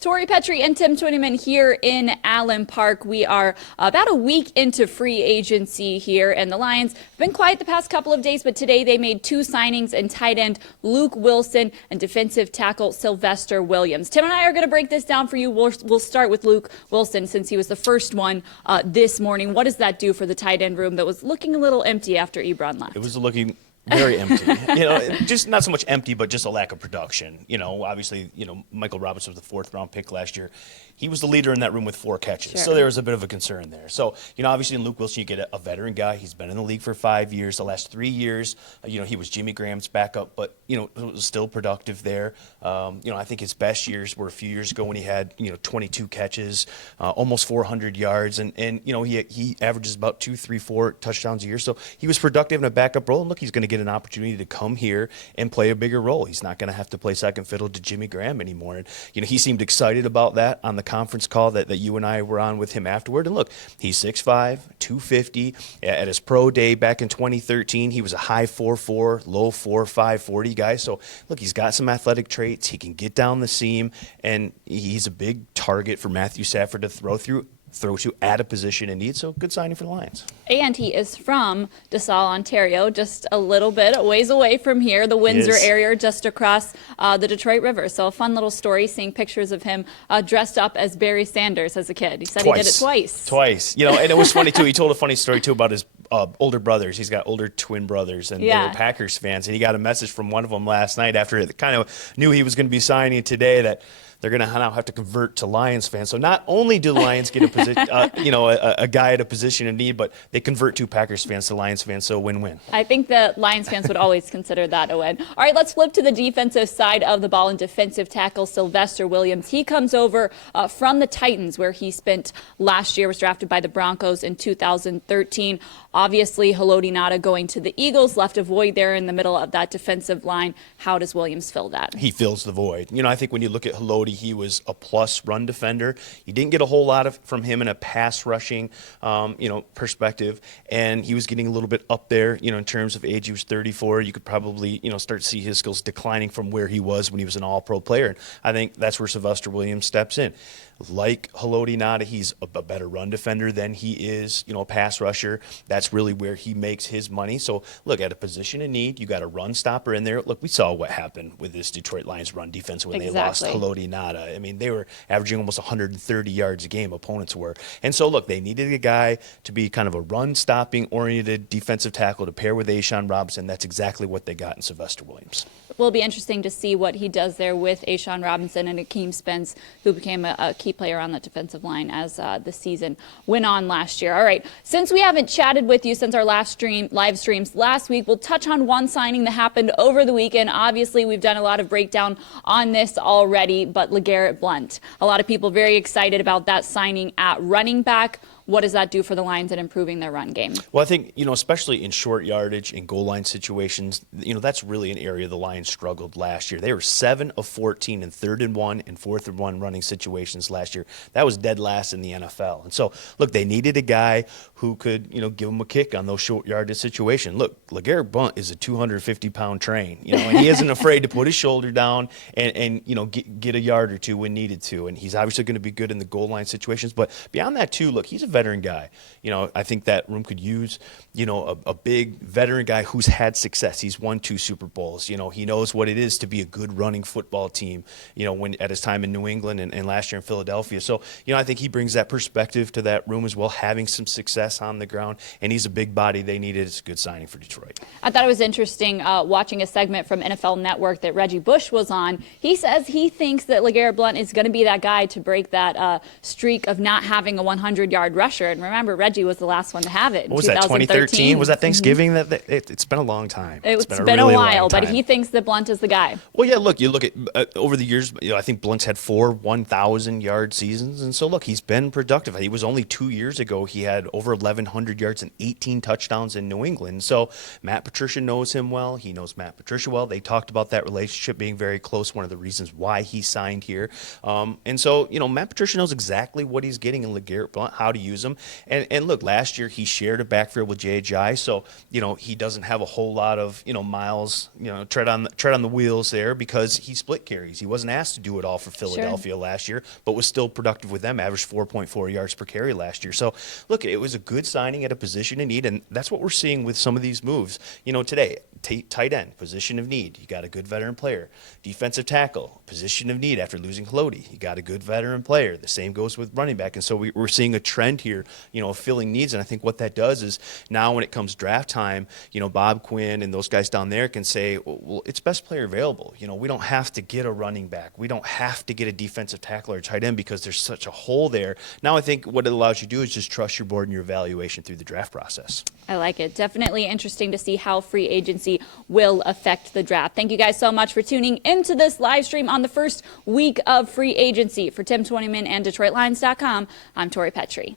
Tori, Petry, and Tim Twentyman here in Allen Park. We are about a week into free agency here, and the Lions have been quiet the past couple of days, but today they made two signings in tight end Luke Willson and defensive tackle Sylvester Williams. Tim and I are going to break this down for you. We'll start with Luke Willson since he was the first one this morning. What does that do for the tight end room that was looking a little empty after Ebron left? It was looking very empty. Just not so much empty, but just a lack of production. Obviously, Michael Robinson was the fourth-round pick last year. He was the leader in that room with 4 catches. Sure. So there was a bit of a concern there. So, obviously in Luke Willson, you get a veteran guy. He's been in the league for 5 years. The last 3 years, he was Jimmy Graham's backup, but, it was still productive there. I think his best years were a few years ago when he had, 22 catches, almost 400 yards, and he averages about 2, 3, 4 touchdowns a year. So he was productive in a backup role, and look, he's going to get an opportunity to come here and play a bigger role. He's not going to have to play second fiddle to Jimmy Graham anymore. And, he seemed excited about that on the conference call that you and I were on with him afterward. And look, he's 6'5", 250. At his pro day back in 2013, he was a high 4'4", low 4'5", 40 guy. So, look, he's got some athletic traits. He can get down the seam, and he's a big target for Matthew Stafford to throw to at a position in need. So good signing for the Lions. And he is from DeSalle, Ontario, just a little bit a ways away from here, the Windsor area, just across the Detroit River. So a fun little story, seeing pictures of him dressed up as Barry Sanders as a kid. He said he did it twice. And it was funny, too. He told a funny story, too, about his older brothers. He's got older twin brothers, and they were Packers fans. And he got a message from one of them last night after it kind of knew he was going to be signing today that they're going to now have to convert to Lions fans. So not only do the Lions get a position, a guy at a position in need, but they convert to Packers fans to Lions fans. So win-win. I think the Lions fans would always consider that a win. All right, let's flip to the defensive side of the ball and defensive tackle Sylvester Williams. He comes over from the Titans, where he spent last year, was drafted by the Broncos in 2013. Obviously, Haloti Ngata going to the Eagles left a void there in the middle of that defensive line. How does Williams fill that? He fills the void. I think when you look at Haloti, he was a plus run defender. You didn't get a whole lot from him in a pass rushing, perspective, and he was getting a little bit up there, in terms of age. He was 34. You could probably, start to see his skills declining from where he was when he was an all-pro player. And I think that's where Sylvester Williams steps in. Like Haloti Ngata, he's a better run defender than he is, a pass rusher. That's really where he makes his money. So, look, at a position in need, you got a run stopper in there. Look, we saw what happened with this Detroit Lions run defense when they lost Haloti Ngata. I mean, they were averaging almost 130 yards a game, opponents were. And so, look, they needed a guy to be kind of a run-stopping oriented defensive tackle to pair with A'Shawn Robinson. That's exactly what they got in Sylvester Williams. It will be interesting to see what he does there with A'Shawn Robinson and Akeem Spence, who became a key player on that defensive line as the season went on last year. All right, since we haven't chatted with you since our live streams last week, we'll touch on one signing that happened over the weekend. Obviously, we've done a lot of breakdown on this already, but Legarrette Blount. A lot of people very excited about that signing at running back. What does that do for the Lions in improving their run game? Well, I think, especially in short yardage and goal line situations, that's really an area the Lions struggled last year. They were 7 of 14 in 3rd and 1 and 4th and 1 running situations last year. That was dead last in the NFL. And so, look, they needed a guy who could, give them a kick on those short yardage situations. Look, Legarrette Blount is a 250-pound train, and he isn't afraid to put his shoulder down and get a yard or two when needed to. And he's obviously going to be good in the goal line situations. But beyond that, too, look, he's a veteran guy. I think that room could use, a big veteran guy who's had success. He's won 2 Super Bowls. He knows what it is to be a good running football team, when at his time in New England and last year in Philadelphia. So, I think he brings that perspective to that room as well, having some success on the ground. And he's a big body they needed. It's a good signing for Detroit. I thought it was interesting watching a segment from NFL Network that Reggie Bush was on. He says he thinks that Legarrette Blount is going to be that guy to break that streak of not having a 100-yard rusher. And remember, Reggie was the last one to have it in 2013? Was that Thanksgiving? It's been a long time. It's been a while, but he thinks that Blount is the guy. Well, yeah, look, you look at over the years, I think Blount's had 4 1,000-yard seasons. And so, look, he's been productive. He was only 2 years ago. He had over 1,100 yards and 18 touchdowns in New England. So Matt Patricia knows him well. He knows Matt Patricia well. They talked about that relationship being very close, one of the reasons why he signed here. And so, Matt Patricia knows exactly what he's getting in Legarrette Blount, how to use use him. And look, last year he shared a backfield with J.J., so, he doesn't have a whole lot of, miles, tread on the wheels there because he split carries. He wasn't asked to do it all for Philadelphia last year, but was still productive with them, averaged 4.4 yards per carry last year. So, look, it was a good signing at a position of need, and that's what we're seeing with some of these moves. Today, tight end, position of need. You got a good veteran player. Defensive tackle, position of need after losing Haloti. You got a good veteran player. The same goes with running back. And so we're seeing a trend here, of filling needs. And I think what that does is now when it comes draft time, Bob Quinn and those guys down there can say, well, it's best player available. We don't have to get a running back. We don't have to get a defensive tackle or a tight end because there's such a hole there. Now I think what it allows you to do is just trust your board and your evaluation through the draft process. I like it. Definitely interesting to see how free agency will affect the draft. Thank you guys so much for tuning into this live stream on the first week of free agency. For Tim Twentyman and DetroitLions.com, I'm Tori Petry.